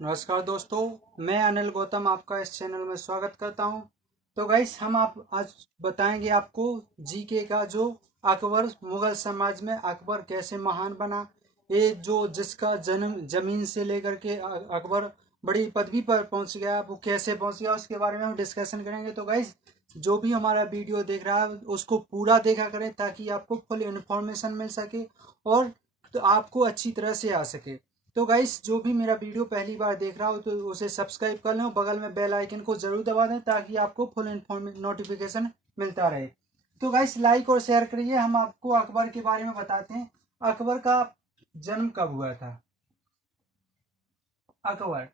नमस्कार दोस्तों, मैं अनिल गौतम आपका इस चैनल में स्वागत करता हूं। तो गाइस, हम आप आज बताएंगे आपको जीके का जो अकबर मुगल समाज में अकबर कैसे महान बना। ये जो जिसका जन्म जमीन से लेकर के अकबर बड़ी पदवी पर पहुंच गया, वो कैसे पहुंच गया उसके बारे में हम डिस्कशन करेंगे। तो गाइस, जो भी हमारा वीडियो देख रहा है उसको पूरा देखा करें ताकि आपको फुल इन्फॉर्मेशन मिल सके और तो आपको अच्छी तरह से आ सके। तो गाइस, जो भी मेरा वीडियो पहली बार देख रहा हो तो उसे सब्सक्राइब कर लो, बगल में बेल आइकन को जरूर दबा दें ताकि आपको फुल नोटिफिकेशन मिलता रहे। तो गाइस, लाइक और शेयर करिए। हम आपको अकबर के बारे में बताते हैं। अकबर का जन्म कब हुआ था? अकबर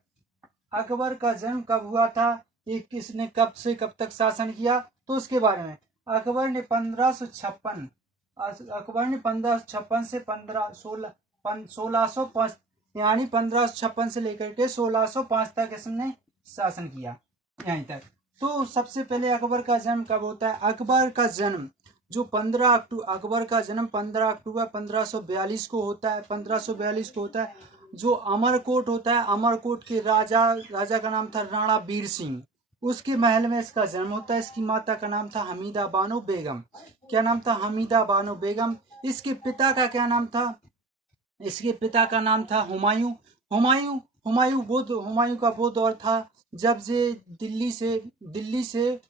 अकबर का जन्म कब हुआ था, ये किसने कब से कब तक शासन किया, तो उसके बारे में। अकबर ने 1556 अकबर ने 1556 से 1605 यानी 1556 से लेकर के 1605 तक इसने शासन किया, यहीं तक। तो सबसे पहले अकबर का जन्म कब होता है? अकबर का जन्म जो 15 अक्टूबर 1542 को होता है। 1542 को होता है। जो अमरकोट होता है, अमरकोट के राजा का नाम था राणा वीर सिंह। उसके महल में इसका जन्म होता है। इसकी माता का नाम था हमीदा बानो बेगम। क्या नाम था? हमीदा बानो बेगम। इसके पिता का क्या नाम था? इसके पिता का नाम था हुमायूं। हुमायूं हुमायूं का वो दौर था जब ये दिल्ली से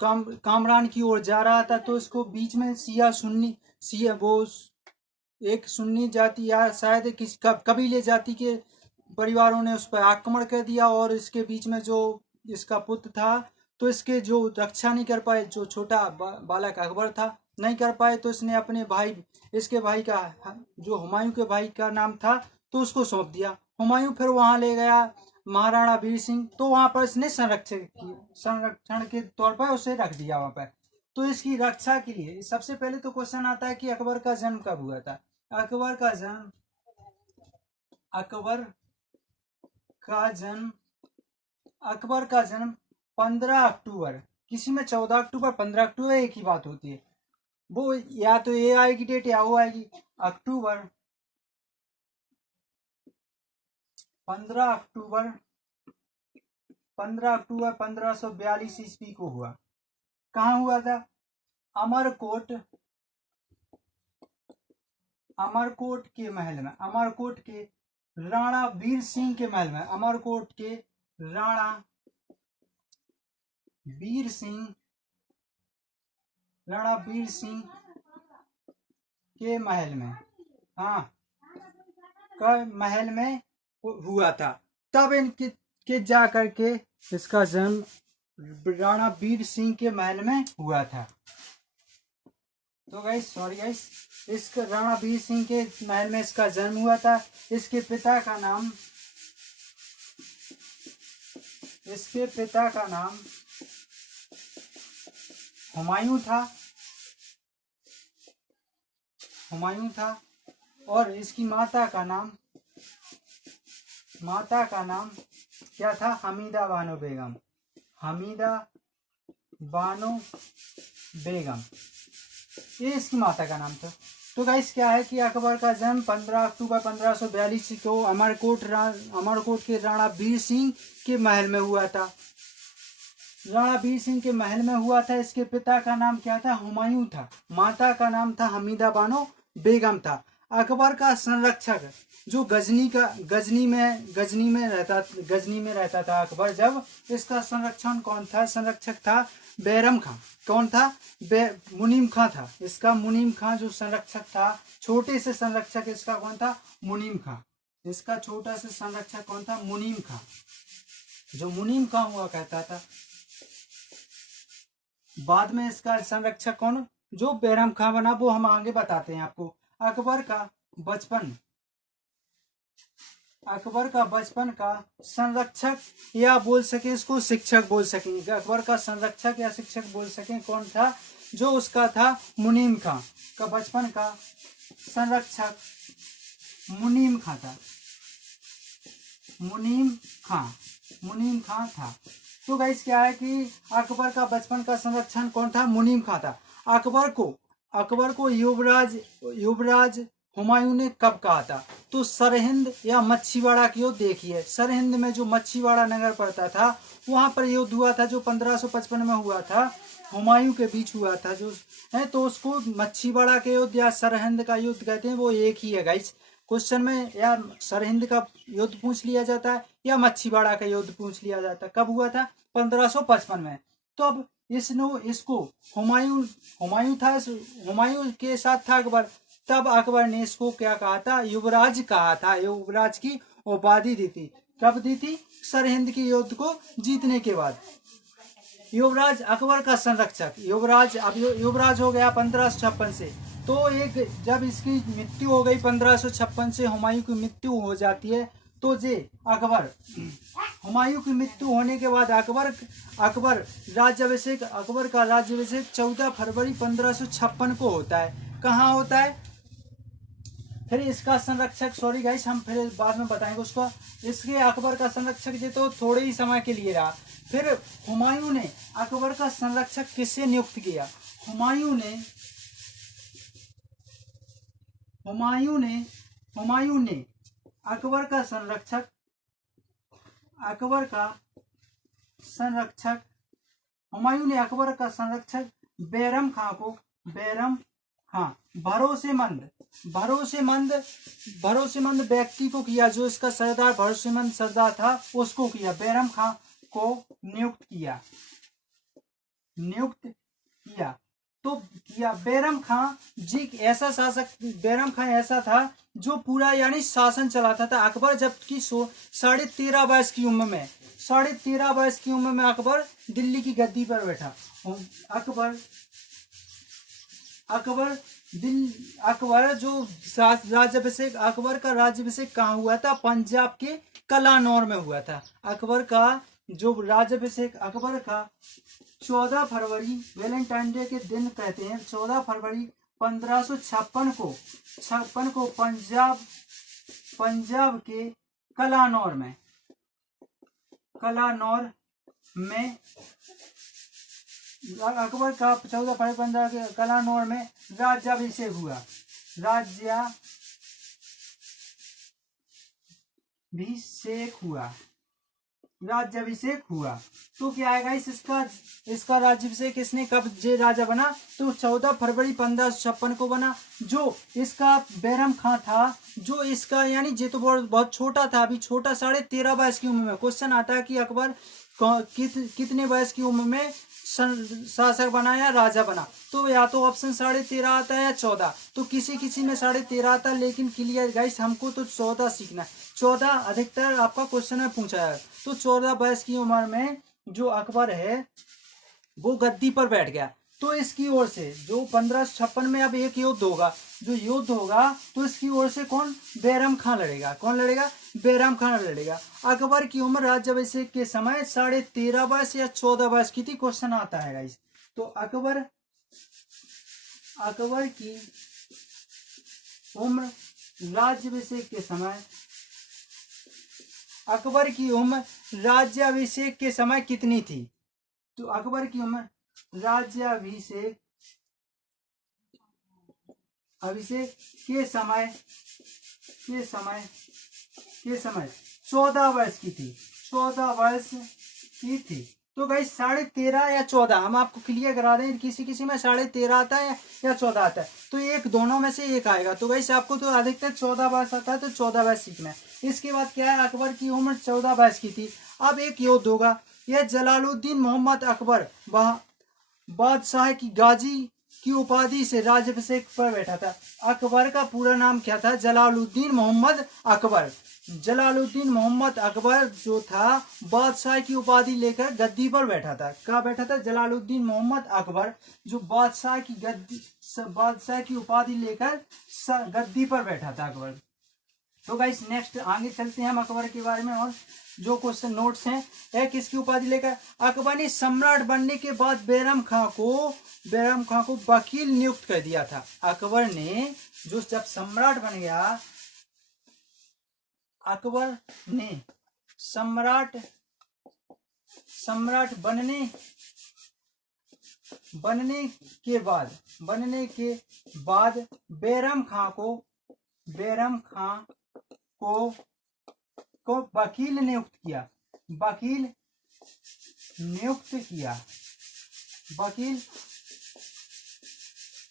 कामरान की ओर जा रहा था। तो इसको बीच में शिया वो एक सुन्नी जाति या शायद किसी कबीले जाति के परिवारों ने उस पर आक्रमण कर दिया और इसके बीच में जो इसका पुत्र था, तो इसके जो रक्षा नहीं कर पाए, जो छोटा बालक अकबर था नहीं कर पाए, तो इसने अपने भाई इसके भाई का जो हुमायूं के भाई का नाम था तो उसको सौंप दिया। हुमायूं फिर वहां ले गया महाराणा वीर सिंह, तो वहां पर इसने संरक्षण के तौर पर उसे रख दिया वहां पर। तो इसकी रक्षा के लिए सबसे पहले तो क्वेश्चन आता है कि अकबर का जन्म कब हुआ था। अकबर का जन्म अकबर का जन्म अकबर का जन्म 15 अक्टूबर, किसी में 14 अक्टूबर 15 अक्टूबर एक ही बात होती है। वो या तो ये आएगी डेट या वो आएगी। अक्टूबर 15 अक्टूबर 1542 ईस्वी को हुआ। कहाँ हुआ था? अमरकोट के महल में, अमरकोट के राणा वीर सिंह के महल में। अमरकोट के राणा वीर सिंह के महल में, हाँ, का महल में हुआ था। तब इनके जा करके इसका जन्म राणा वीर सिंह के महल में हुआ था। तो गाइस, सॉरी गाइस, इसका राणा वीर सिंह के महल में इसका जन्म हुआ था। इसके पिता का नाम हुमायूं था और इसकी माता का नाम क्या था? हमीदा बानो बेगम, ये इसकी माता का नाम था। तो गाइस, क्या है कि अकबर का जन्म 15 अक्टूबर 1542 को अमरकोट के राणा वीर सिंह के महल में हुआ था। राणा वीर सिंह के महल में हुआ था। इसके पिता का नाम क्या था? हुमायूं था। माता का नाम था हमीदा बानो बेगम था। अकबर का संरक्षक जो गजनी में रहता था अकबर, जब इसका संरक्षक था बैरम खां। कौन था? मुनीम खां था। इसका मुनीम खां जो संरक्षक था, छोटे से संरक्षक इसका कौन था? मुनीम खां। इसका छोटा से संरक्षक कौन था? मुनीम खां। जो मुनीम खां हुआ कहता था। बाद में इसका संरक्षक कौन जो बैरम खां बना, वो हम आगे बताते हैं आपको। अकबर का बचपन का संरक्षक या बोल सके इसको शिक्षक बोल सकेंगे। अकबर का संरक्षक या शिक्षक बोल सकें कौन था? जो उसका था मुनीम खां का बचपन का संरक्षक मुनीम खां था। मुनीम खां था। तो गाइस, क्या है कि अकबर का बचपन का संरक्षण कौन था? मुनीम खां था। अकबर को युवराज हुमायूं ने कब कहा था? तो सरहिंद या मच्छीवाड़ा की युद्ध देखिए, सरहिंद में जो मच्छीवाड़ा नगर पड़ता था वहां पर युद्ध हुआ था, जो 1555 में हुआ था, हुमायूं के बीच हुआ था जो है, तो उसको मच्छीवाड़ा के युद्ध या सरहिंद का युद्ध कहते हैं, वो एक ही है गाइस। क्वेश्चन में या सरहिंद का युद्ध पूछ लिया जाता है या मच्छीवाड़ा का युद्ध पूछ लिया जाता है। कब हुआ था? 1555 में। तो अब इसको हुमायूं हुमायूं था, हुमायूं के साथ था अकबर। तब अकबर ने इसको क्या कहा था? युवराज कहा था, युवराज की उपाधि दी थी। कब दी थी? सरहिंद की युद्ध को जीतने के बाद। युवराज अकबर का संरक्षक, युवराज, अब युवराज हो गया 1556 से। तो एक जब इसकी मृत्यु हो गई 1556 से, हुमायूं की मृत्यु हो जाती है, तो जे अकबर, हुमायूं की मृत्यु होने के बाद अकबर राज्याभिषेक, अकबर का राज्याभिषेक 14 फरवरी 1556 को होता है। कहाँ होता है? फिर इसका संरक्षक, सॉरी गाइस, हम फिर बाद में बताएंगे उसको। इसके अकबर का संरक्षक ये तो थोड़े ही समय के लिए रहा। फिर हुमायूं ने अकबर का संरक्षक किससे नियुक्त किया? हुमायूं ने अकबर का संरक्षक हुमायूं ने अकबर का संरक्षक बैरम खां भरोसेमंद व्यक्ति को किया, जो इसका सरदार, भरोसेमंद सरदार था, उसको किया, बैरम खां को नियुक्त किया। तो किया बैरम खां जी ऐसा शासक, बैरम खां ऐसा था जो पूरा यानी शासन चलाता था। अकबर जबकि 13.5 वर्ष की उम्र में अकबर दिल्ली की गद्दी पर बैठा। अकबर जो राज्याभिषेक, अकबर का राज्याभिषेक कहाँ हुआ था? पंजाब के कलानौर में हुआ था। अकबर का जो राज्याभिषेक, अकबर का 14 फरवरी, वैलेंटाइन डे के दिन कहते हैं, 14 फरवरी 1556 को पंजाब के कलानौर में अकबर का 14 फरवरी 15 के कलानौर में राज्याभिषेक हुआ। तो क्या आएगा इसका राज्याभिषेक इसने कब जे राजा बना? तो 14 फरवरी 1556 को बना। जो इसका बैरम खां था, जो इसका यानी जे तो बहुत छोटा था, अभी छोटा, 13.5 वर्ष की उम्र में। क्वेश्चन आता है कि अकबर कितने वर्ष की उम्र में शासक बना या राजा बना? तो या तो ऑप्शन 13.5 आता है या 14, तो किसी में 13.5 आता है, लेकिन क्लियर गाइस हमको तो 14 सीखना है। 14 अधिकतर आपका क्वेश्चन में पूछा है। तो 14 वर्ष की उम्र में जो अकबर है वो गद्दी पर बैठ गया। तो इसकी ओर से जो 1556 में अब एक युद्ध होगा, तो इसकी ओर से कौन? बैरम खां लड़ेगा। कौन लड़ेगा? बैरम खां लड़ेगा। अकबर की उम्र राज्याभिषेक के समय 13.5 वर्ष या 14 वर्ष की थी। क्वेश्चन आता है गाइस। तो अकबर की उम्र राज्याभिषेक के समय कितनी थी? तो अकबर की उम्र राज्याभिषेक के समय 14 वर्ष की थी। 14 वर्ष की थी। तो गाइस 13.5 या 14 हम आपको क्लियर करा दें, किसी में 13.5 आता है या 14 आता है, तो एक दोनों में से एक आएगा। तो गाइस आपको तो अधिकतर 14 वर्ष आता है, तो 14 वर्ष सीखना है। इसके बाद क्या है? अकबर की उम्र 14 वर्ष की थी। अब एक युद्ध होगा, यह जलालुद्दीन मोहम्मद अकबर बादशाह की गाजी की उपाधि से राज्याभिषेक पर बैठा था। अकबर का पूरा नाम क्या था? जलालुद्दीन मोहम्मद अकबर। जलालुद्दीन मोहम्मद अकबर जो था बादशाह की उपाधि लेकर गद्दी पर बैठा था। कहाँ बैठा था? जलालुद्दीन मोहम्मद अकबर जो बादशाह की उपाधि लेकर गद्दी पर बैठा था अकबर। तो गाइस नेक्स्ट आगे चलते हैं हम अकबर के बारे में, और जो क्वेश्चन नोट्स हैं किसकी उपाधि लेकर? अकबर ने सम्राट बनने के बाद बैरम खां को वकील नियुक्त कर दिया था। अकबर ने जो जब सम्राट बन गया, अकबर ने सम्राट बनने के बाद बैरम खां को वकील नियुक्त किया, वकील नियुक्त किया, वकील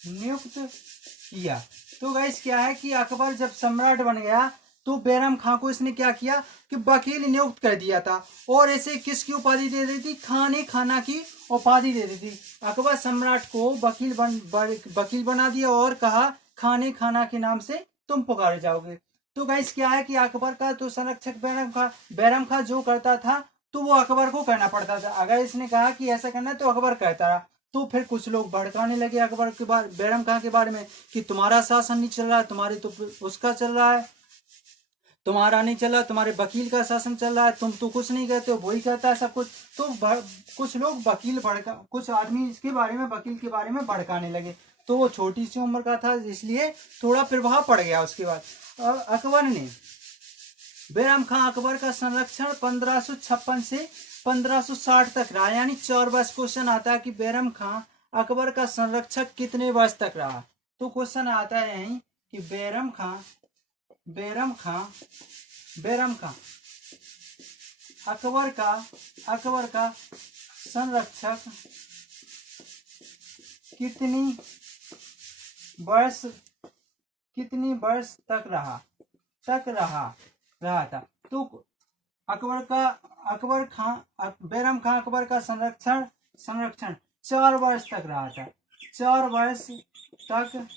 नियुक्त किया। तो गाइस क्या है कि अकबर जब सम्राट बन गया तो बैरम खां को इसने क्या किया कि वकील नियुक्त कर दिया था, और इसे किसकी उपाधि दे दी थी, खाने खाना की उपाधि दे दी थी। अकबर सम्राट को वकील बना दिया और कहा खाने खाना के नाम से तुम पुकारे जाओगे। तो गाइस क्या है कि अकबर का तो संरक्षक बैरम खां जो करता था तो वो अकबर को करना पड़ता था। अगर इसने कहा कि ऐसा करना है तो अकबर कहता रहा। तो फिर कुछ लोग भड़काने लगे अकबर के बारे, बैरम खां के बारे में कि तुम्हारा शासन नहीं चल रहा है, तुम्हारे तो उसका चल रहा है, तुम्हारा नहीं चला, तुम्हारे वकील का शासन चल रहा है, तुम तो कुछ नहीं कहते हो, वही कहता है सब कुछ। तो कुछ लोग कुछ आदमी इसके बारे में, वकील के बारे में भड़काने लगे। तो वो छोटी सी उम्र का था इसलिए थोड़ा प्रभाव पड़ गया। उसके बाद अकबर ने बैरम खां अकबर का संरक्षण 1556 से 1560 तक रहा, यानी 4 वर्ष। क्वेश्चन आता है कि बैरम खां अकबर का संरक्षक कितने वर्ष तक रहा। तो क्वेश्चन आता है यही कि बैरम खां अकबर का संरक्षक कितनी वर्ष तक रहा था। तो बैरम खां अकबर का संरक्षण 4 वर्ष तक रहा था, 4 वर्ष तक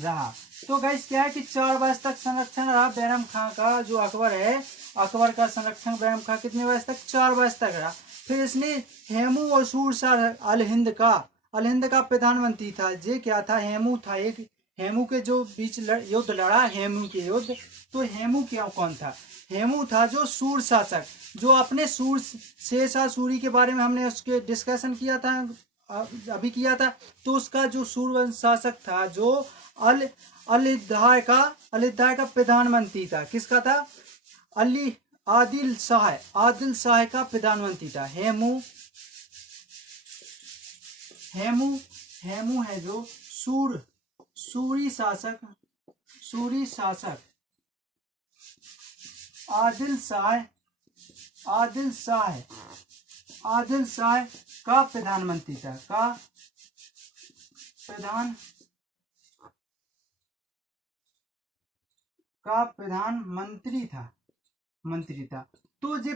रहा। तो गाइस क्या है कि 4 वर्ष तक संरक्षण रहा बैरम खां का। जो अकबर है, अकबर का संरक्षण बैरम खां कितने वर्ष तक, 4 वर्ष तक रहा। फिर इसने हेमू और सूरशाह अलहिंद का प्रधानमंत्री था। ये क्या था, हेमू था, एक हेमू के जो बीच युद्ध लड़ा, हेमू के युद्ध। तो हेमू क्या कौन था, हेमू था जो सूर शासक, जो अपने शेरशाह सूरी के बारे में हमने उसके डिस्कशन किया था, अभी किया था। तो उसका जो सूरवंश शासक था, जो अलिदाय का प्रधानमंत्री था, किसका था, आदिल शाह का प्रधानमंत्री था। हेमू है जो सूरी शासक आदिल शाह का प्रधानमंत्री था, मंत्री था। तो ये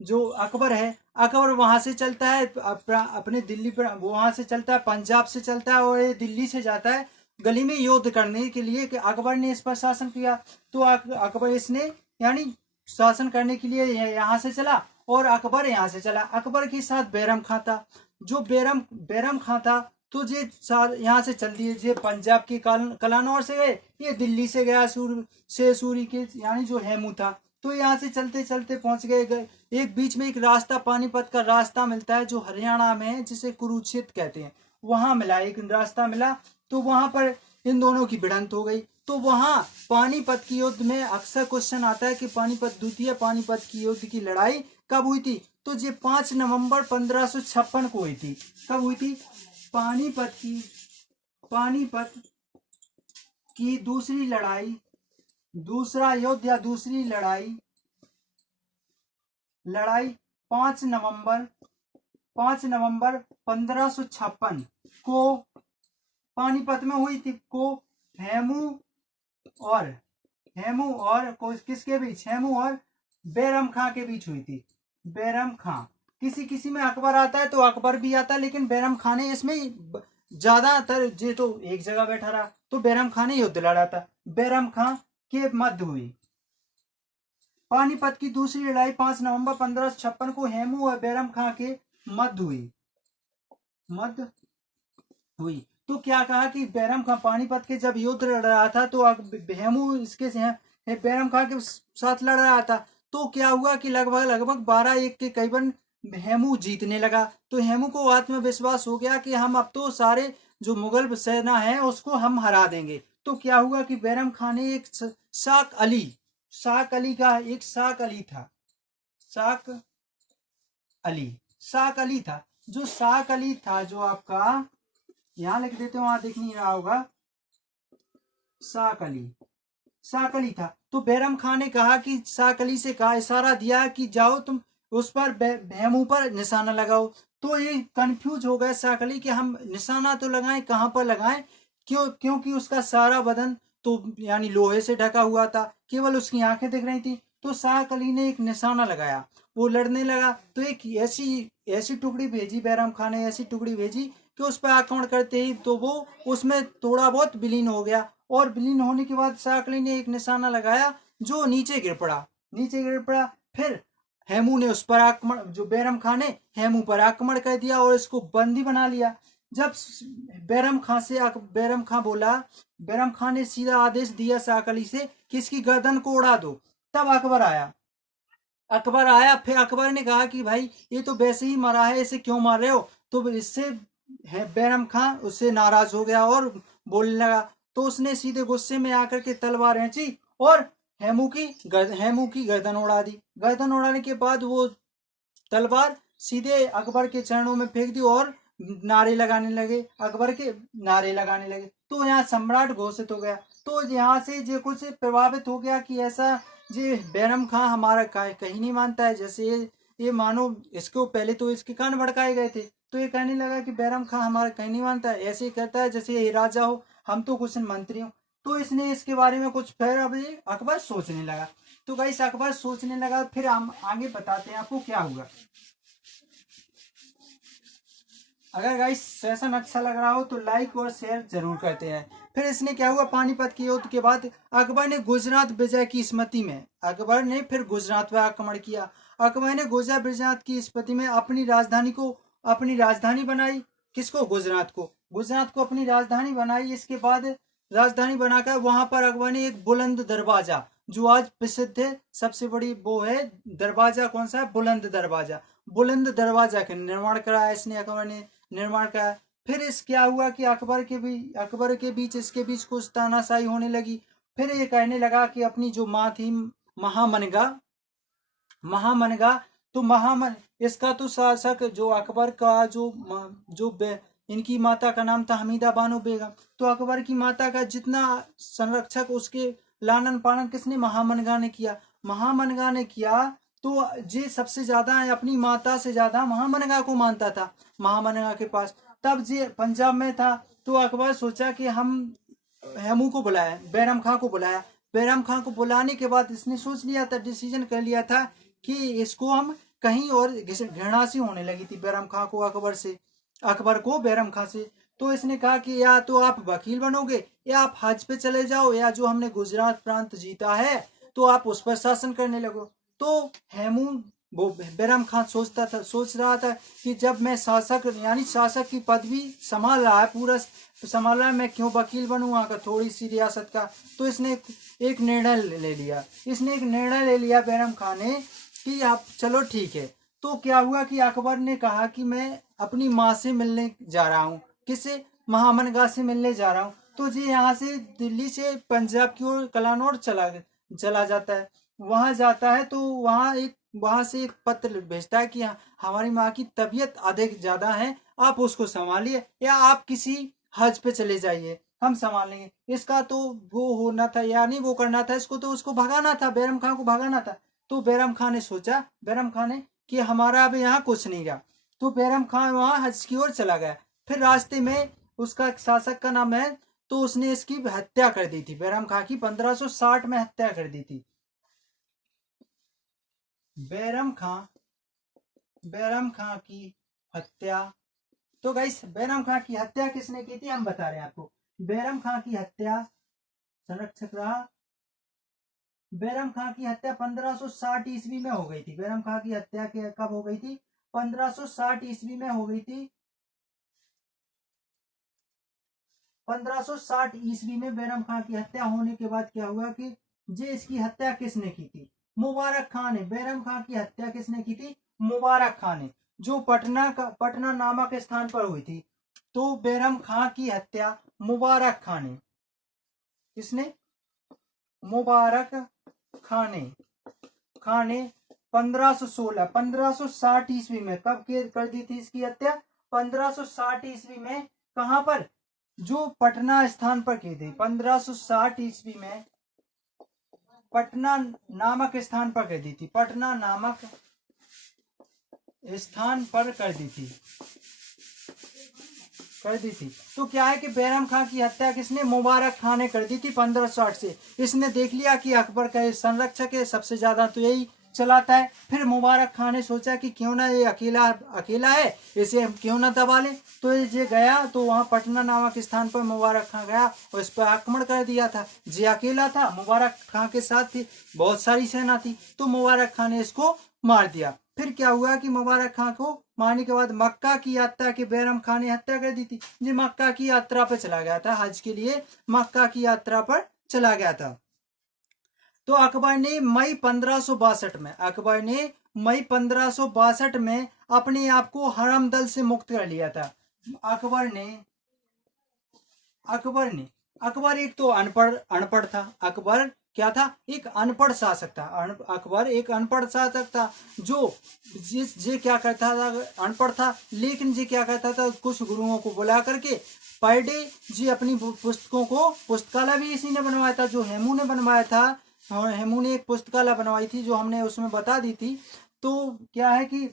जो अकबर है, अकबर वहां से चलता है अपने दिल्ली पर, वहां से चलता है पंजाब से चलता है और ये दिल्ली से जाता है गली में युद्ध करने के लिए कि अकबर ने इस पर शासन किया। तो अकबर इसने यानी शासन करने के लिए यहाँ से चला और अकबर यहाँ से चला। अकबर के साथ बैरम खां था। जो बैरम खां था तो ये यहाँ से चल दिए, ये पंजाब के कलानौर से गए, ये दिल्ली से गया सूरी के यानी जो हेमू था। तो यहाँ से चलते चलते पहुंच गए, एक बीच में एक रास्ता, पानीपत का रास्ता मिलता है जो हरियाणा में है, जिसे कुरुक्षेत्र कहते हैं। वहां मिला, एक रास्ता मिला। तो वहां पर इन दोनों की भिड़ंत हो गई। तो वहां पानीपत की युद्ध में अक्सर क्वेश्चन आता है कि द्वितीय पानीपत की युद्ध की लड़ाई कब हुई थी। तो ये 5 नवंबर 1556 को हुई थी। कब हुई थी, पानीपत की दूसरी लड़ाई, दूसरा युद्ध या दूसरी लड़ाई 5 नवंबर 1556 को पानीपत में हुई थी। को हेमू और किसके बीच, हेमू और बैरम खां के बीच हुई थी। बैरम खां, किसी में अकबर आता है तो अकबर भी आता है, लेकिन बैरम खां ने इसमें ज्यादातर जे तो एक जगह बैठा रहा, तो बैरम खां ने युद्ध लड़ा था। बैरम खां के मध्य हुई पानीपत की दूसरी लड़ाई 5 नवंबर 1556 को हेमू और बैरम खां के मध्य हुई। तो क्या कहा कि बैरम खां पानीपत के जब युद्ध लड़ रहा था तो हेमू इसके बैरम खां के साथ लड़ रहा था। तो क्या हुआ कि लगभग 12-1 के करीबन हेमू जीतने लगा। तो हेमू को आत्मविश्वास हो गया कि हम अब तो सारे जो मुगल सेना है उसको हम हरा देंगे। तो क्या हुआ कि बैरम खां ने एक शाक अली था, जो शाक अली था, जो आपका यहां लिख देते हो, वहां दिख नहीं रहा होगा, शाक अली। साकली था। तो बैरम खान ने कहा कि साकली से कहा, इशारा दिया कि जाओ तुम उस पर हेमू पर निशाना लगाओ। तो ये कंफ्यूज हो गए साकली कि हम निशाना तो लगाएं, कहाँ पर लगाएं, क्योंकि उसका सारा बदन तो यानी लोहे से ढका हुआ था, केवल उसकी आंखें दिख रही थी। तो साकली ने एक निशाना लगाया, वो लड़ने लगा। तो एक ऐसी ऐसी टुकड़ी भेजी, बैरम खान ने ऐसी टुकड़ी भेजी कि उस पर आक्रमण करते ही तो वो उसमें थोड़ा बहुत विलीन हो गया। और विलीन होने के बाद साकली ने एक निशाना लगाया जो नीचे गिर पड़ा, नीचे गिर पड़ा। फिर हेमू ने उस पर आक्रमण, जो बैरम खान ने हेमू पर आक्रमण कर दिया और इसको बंदी बना लिया। जब बैरम खान बोला, बैरम खान ने सीधा आदेश दिया साकली से कि इसकी गर्दन को उड़ा दो। तब अकबर आया, फिर अकबर ने कहा कि भाई ये तो वैसे ही मरा है, इसे क्यों मार रहे हो। तो इससे बैरम खान उससे नाराज हो गया और बोलने लगा। तो उसने सीधे गुस्से में आकर के तलवार खींची और हेमू की गर्दन उड़ा दी। गर्दन उड़ाने के बाद वो तलवार सीधे अकबर के चरणों में फेंक दी और नारे लगाने लगे, अकबर के नारे लगाने लगे। तो यहाँ सम्राट घोषित हो गया। तो यहाँ से जो कुछ प्रभावित हो गया कि ऐसा जे बैरम खां हमारा कहीं नहीं मानता है। जैसे ये मानो इसको पहले तो इसके कान भड़काए गए थे, तो ये कहने लगा कि बैरम खां हमारा कहीं नहीं मानता है, ऐसे ही कहता है जैसे ये राजा हो, हम तो कुछ मंत्री हो। तो इसने इसके बारे में कुछ फिर अभी अकबर सोचने लगा। तो गाइस अकबर सोचने लगा, फिर हम आगे बताते हैं आपको क्या हुआ। अगर गाइस सेशन अच्छा लग रहा हो तो लाइक और शेयर जरूर करते हैं। फिर इसने क्या हुआ, पानीपत के युद्ध के बाद अकबर ने गुजरात विजय की स्मृति में अकबर ने फिर गुजरात पर आक्रमण किया। अकबर ने गुजरात की स्मृति में अपनी राजधानी बनाई। किसको? गुजरात को अपनी राजधानी बनाई। इसके बाद राजधानी बनाकर वहां पर अकबर ने एक बुलंद दरवाजा, जो आज प्रसिद्ध है, सबसे बड़ी वो है दरवाजा, कौन सा है? बुलंद दरवाजा। बुलंद दरवाजा का निर्माण कराया इसने, अकबर ने निर्माण कराया। फिर इस क्या हुआ कि अकबर के बीच इसके बीच कुछ तानाशाही होने लगी। फिर ये कहने लगा कि अपनी जो माँ थी महामनगा, तो महामन इसका तो शासक जो अकबर का इनकी माता का नाम था हमीदा बानो बेगम। तो अकबर की माता का जितना संरक्षक, उसके लालन पालन किसने? महामनगा ने किया। महामनगा ने किया। तो जे सबसे ज्यादा अपनी माता से ज्यादा महामनगा को मानता था, महामनगा के पास। तब जे पंजाब में था, तो अकबर सोचा कि हम हेमू को बुलाया, बैरम खां को बुलाया। बैरम खां को बुलाने के बाद इसने सोच लिया था, डिसीजन कर लिया था कि इसको हम कहीं और, घृणा सी होने लगी थी बैरम खां को अकबर को बैरम खां से। तो इसने कहा कि या तो आप वकील बनोगे, या आप हज पे चले जाओ, या जो हमने गुजरात प्रांत जीता है तो आप उस पर शासन करने लगो। तो हेमू वो बैरम खान सोच रहा था कि जब मैं शासक की पदवी संभाल रहा है, पूरा संभाल रहा है, मैं क्यों वकील बनूंगा का थोड़ी सी रियासत का। तो इसने एक निर्णय ले लिया बैरम खान ने कि आप चलो ठीक है। तो क्या हुआ कि अकबर ने कहा कि मैं अपनी माँ से मिलने जा रहा हूँ। किससे? महामनगा से मिलने जा रहा हूँ। तो जी यहाँ से दिल्ली से पंजाब की ओर कलानौर चला जाता है। वहां जाता है तो वहां से एक पत्र भेजता है कि हमारी माँ की तबीयत अधिक ज्यादा है, आप उसको संभालिए, या आप किसी हज पे चले जाइए, हम संभाल लेंगे। इसका तो वो होना था, यानी वो करना था इसको, तो उसको भगाना था, बैरम खान को भगाना था। तो बैरम खान ने कि हमारा अब यहाँ कुछ नहीं रहा। तो बैरम खान वहां हज की ओर चला गया। फिर रास्ते में उसका शासक का नाम है, तो उसने इसकी हत्या कर दी थी, बैरम खान की 1560 में हत्या कर दी थी। बैरम खां की हत्या। तो गाइस बैरम खां की हत्या किसने की थी, हम बता रहे हैं आपको। बैरम खां की हत्या, संरक्षक रहा, बैरम खां की हत्या 1560 ईस्वी में हो गई थी। बैरम खां की हत्या कब हो गई थी? 1560 ईस्वी में हो गई थी। 1560 ईस्वी में बैरम खां की हत्या होने के बाद क्या हुआ कि इसकी हत्या किसने की थी? मुबारक खान ने। बैरम खां की हत्या किसने की थी? मुबारक खान ने, जो पटना नामक स्थान पर हुई थी। तो बैरम खां की हत्या मुबारक खान ने, किसने? मुबारक खान ने 1560 ईस्वी में कब कर दी थी इसकी हत्या? 1560 ईस्वी में। कहां पर? जो पटना स्थान पर की थी 1560 ईस्वी में। पटना नामक स्थान पर कर दी थी, पटना नामक स्थान पर कर दी थी। तो क्या है कि बैरम खां की हत्या किसने, मुबारक खां ने कर दी थी 1560 से। इसने देख लिया कि अकबर का ये संरक्षक है, सबसे ज्यादा तो यही चलाता है। फिर मुबारक खां ने सोचा कि क्यों ना ये अकेला है, इसे हम क्यों ना दबा लें। तो ये गया, तो वहां पटना नामक स्थान पर मुबारक खां गया और इस पर आक्रमण कर दिया था। ये अकेला था, मुबारक खां के साथ थी बहुत सारी सेना थी, तो मुबारक खां ने इसको मार दिया। फिर क्या हुआ कि मुबारक खां को मारने के बाद मक्का की यात्रा के बैरम खां ने हत्या कर दी थी। ये मक्का की यात्रा पर चला गया था, हज के लिए मक्का की यात्रा पर चला गया था। तो अकबर ने मई 1562 में, अकबर ने मई 1562 में अपने आप को हरमदल से मुक्त कर लिया था। अकबर एक तो अनपढ़ था। अकबर क्या था, एक अनपढ़ शासक था। अकबर एक अनपढ़ शासक था, जो जे क्या करता था, अनपढ़ था, लेकिन जे क्या करता था, कुछ गुरुओं को बुला करके पर डे जी अपनी पुस्तकों को, पुस्तकालय भी इसी ने बनवाया था, जो हेमू ने बनवाया था। और हेमू ने एक पुस्तकालय बनवाई थी, जो हमने उसमें बता दी थी। तो क्या है कि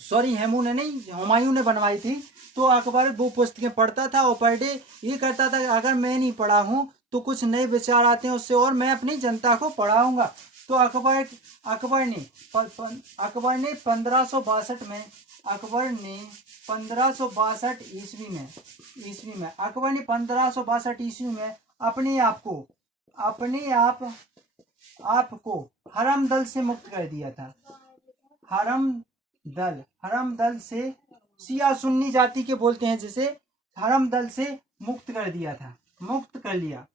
सॉरी, हेमू ने नहीं, हुमायूं ने बनवाई थी। तो अकबर वो पुस्तकें पढ़ता था और पर डे ये करता था, अगर मैं नहीं पढ़ा हूं तो कुछ नए विचार आते हैं उससे, और मैं अपनी जनता को पढ़ाऊंगा। तो अकबर ने 1562 में, अकबर ने 1562 ईस्वी में अकबर ने 1562 ईस्वी में अपने आप को हरमदल से मुक्त कर दिया था। हरमदल से, शिया सुन्नी जाति के बोलते हैं जिसे, हरमदल से मुक्त कर दिया था, मुक्त कर लिया।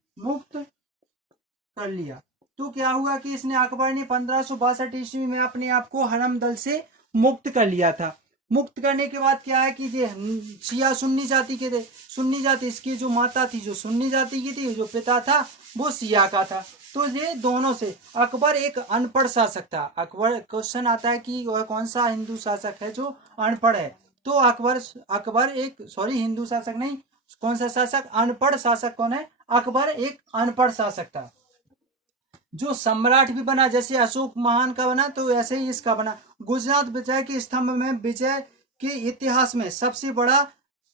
तो क्या हुआ कि इसने, अकबर ने 1562 ईस्वी में अपने आप को हरमदल से मुक्त कर लिया था। मुक्त करने के बाद क्या है कि ये शिया सुन्नी जाति के थे। सुन्नी जाति, इसकी जो माता थी जो सुन्नी जाति की थी, जो पिता था वो शिया का था। तो ये दोनों से, अकबर एक अनपढ़ शासक था। अकबर, क्वेश्चन आता है कि वह कौन सा हिंदू शासक है जो अनपढ़ है। तो अकबर एक, सॉरी, हिंदू शासक नहीं, कौन सा शासक, अनपढ़ शासक कौन है, अकबर एक अनपढ़ शासक था। जो सम्राट भी बना, जैसे अशोक महान का बना, तो ऐसे ही इसका बना। गुजरात विजय के स्तंभ में विजय के इतिहास में सबसे बड़ा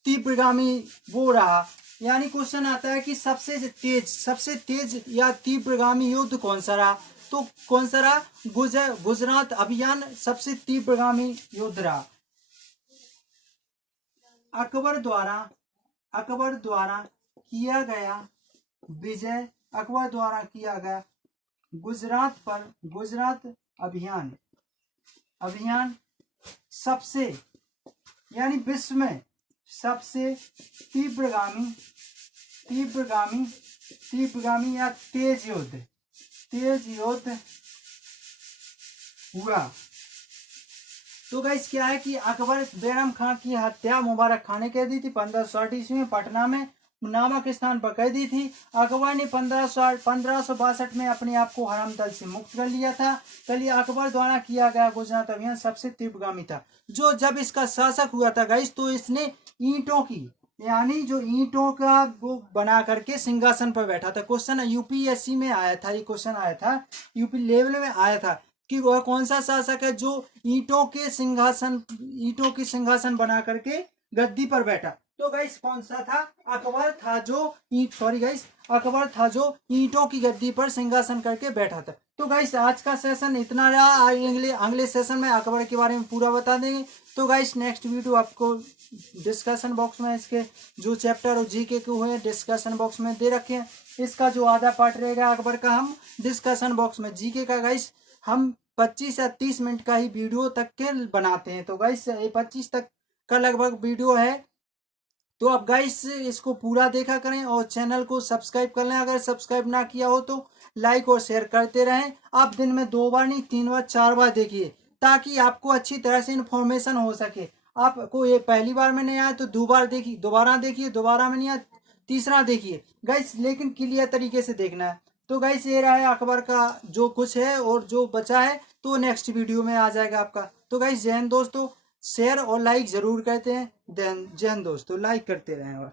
तीव्रगामी वो रहा। यानी क्वेश्चन आता है कि सबसे तेज या तीव्रगामी युद्ध कौन सा रहा, तो कौन सा रहा, गुजरात अभियान सबसे तीव्रगामी युद्ध रहा। अकबर द्वारा किया गया गुजरात अभियान सबसे, यानी विश्व में सबसे तीव्रगामी या तेज युद्ध हुआ। तो गाइस क्या है कि अकबर बैरम खां की हत्या मुबारक खां ने कर दी थी 1560 ईस्वी में, पटना में नामक स्थान पर कर दी थी। अकबर ने 1562 में अपने आप को हरमदल से मुक्त कर लिया था। चलिए, अकबर द्वारा किया गया गुजरात अभियान सबसे तीव्रगामी था। जो जब इसका शासक हुआ था गाइस, तो इसने ईंटों की, यानी जो ईंटों का वो बना करके सिंहासन पर बैठा था। क्वेश्चन यूपीएससी में आया था, ये क्वेश्चन आया था, यूपी लेवल में आया था कि वह कौन सा शासक है जो ईंटों के सिंहासन बना करके गद्दी पर बैठा। तो गाइस कौन सा था, अकबर था जो ईंटों की गद्दी पर सिंहासन करके बैठा था। तो गाइस आज का सेशन इतना रहा। अगले सेशन में अकबर के बारे में पूरा बता देंगे। तो गाइस नेक्स्ट वीडियो आपको डिस्कशन बॉक्स में इसके जो चैप्टर और जीके के हुए डिस्कशन बॉक्स में दे रखे हैं। इसका जो आधा पार्ट रहेगा अकबर का, हम डिस्कशन बॉक्स में, जीके का गाइस हम 25 या 30 मिनट का ही वीडियो तक के बनाते हैं। तो गाइस 25 तक का लगभग वीडियो है। तो आप गाइस इसको पूरा देखा करें और चैनल को सब्सक्राइब कर लें। अगर सब्सक्राइब ना किया हो तो लाइक और शेयर करते रहें। आप दिन में 2 बार नहीं, 3 बार 4 बार देखिए, ताकि आपको अच्छी तरह से इन्फॉर्मेशन हो सके। आपको ये पहली बार में नहीं आया तो दोबारा देखिए, दोबारा में नहीं आया तीसरा देखिए गाइस, लेकिन क्लियर तरीके से देखना है। तो गाइस ये रहा है अकबर का जो कुछ है, और जो बचा है तो नेक्स्ट वीडियो में आ जाएगा आपका। तो गाइस जय हिंद दोस्तों, शेयर और लाइक जरूर करते हैं। जय हिंद दोस्तों, लाइक करते रहें।